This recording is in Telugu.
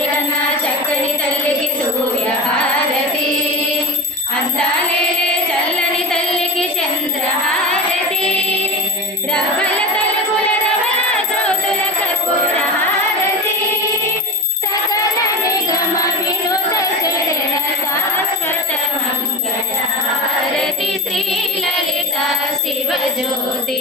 కన్నా చక్కని తల్లికి సూర్యహారతి. అందాలే చల్లని తల్లికి చంద్రహారతి. రవ్వల తలుపుల రవల జ్యోతుల కర్పూరహారతి సకల నిగమ వినోద చరణ శాశ్వత మంగళ శ్రీ లలిత శివ జ్యోతి